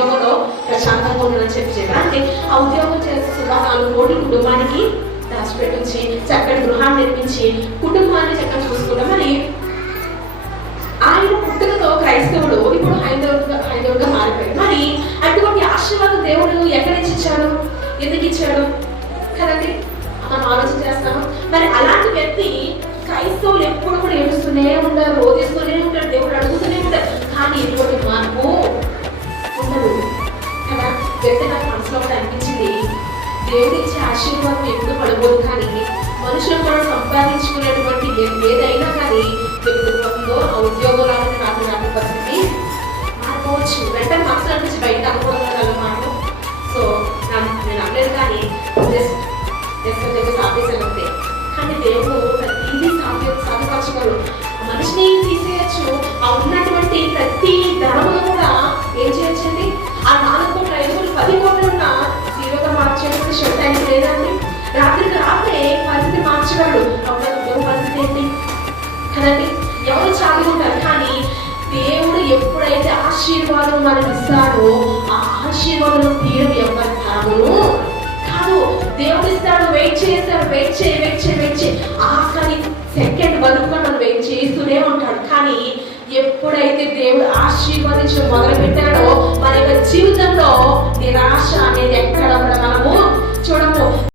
ఉద్యోగంలో ప్రశాంతంగా ఉండాలని చెప్పారు. అంటే ఆ ఉద్యోగం చేస్తున్న 4 కోట్ల కుటుంబానికి దాచిపెట్టించి చక్కటి గృహాన్ని నిర్మించి కుటుంబాన్ని చక్కగా చూసుకుంటాం. మరి ఆయన పుట్టుకతో క్రైస్తవుడు ఇప్పుడు హైందవుడుగా మారిపోయాడు. మరి అటువంటి ఆశీర్వాదం దేవుడు ఎక్కడి నుంచి ఇచ్చాడు, ఎందుకు ఇచ్చాడు కదండి మనం ఆలోచన చేస్తాము. మరి అలాంటి వ్యక్తి క్రైస్తవులు ఎప్పుడు కూడా ఏడుస్తూనే ఉంటారు, రోధిస్తూనే ఉంటారు, దేవుడు అడుగుతూనే ఉంటారు, కానీ ఇటువంటి మార్పు ఉండదు కదా. వ్యక్తి నాకు మనసులో కూడా అనిపించింది, దేవుడి ఇచ్చే ఆశీర్వాదం ఎప్పుడు పడబోదు, కానీ మనుషులు కూడా సంపాదించుకునేటువంటి ఏదైనా కానీ ఎప్పుడు పోతుందో ఆ ఉద్యోగంలో నాకు పరిస్థితి మారిపోవచ్చు. వెంటనే మనసులో అనిపించి బయట అనుకోవడం మాట. సో నేను అనలేదు, కానీ జస్ట్ ఆపేసాను అంతే. కానీ దేవుడు ప్రతిదీ సాధిపరచగలరు. మనిషిని తీసేయచ్చు, ఆ ఉన్నటువంటి ప్రతి ధనమును కూడా ఏం చేయొచ్చండి, ఆ 4 కోట్ల 5 కోట్లు 10 కోట్లు ఉన్న జీరోగా మార్చేటువంటి శక్తి ఆయన లేదండి. రాత్రికి రాత్రే పరిస్థితి మార్చగలడు. అప్పుడు పరిస్థితి ఏంటి కదండి, ఎవరు చాలి ఉంటారు. కానీ దేవుడు ఎప్పుడైతే ఆశీర్వాదం మనకి ఇస్తాడో ఆ ఆశీర్వాదం తీయడం ఎవరి తరమును కాదు. దేవుడు ఇస్తాడు, వెయిట్ చేయి ఆఖరి సెకండ్ వరకు మనం వెయిట్ చేస్తూనే ఉంటాడు. కానీ ఎప్పుడైతే దేవుడు ఆశీర్వదించడం మొదలు పెట్టాడో మన యొక్క జీవితంలో నిరాశ అనేది ఎక్కడ మనము చూడము.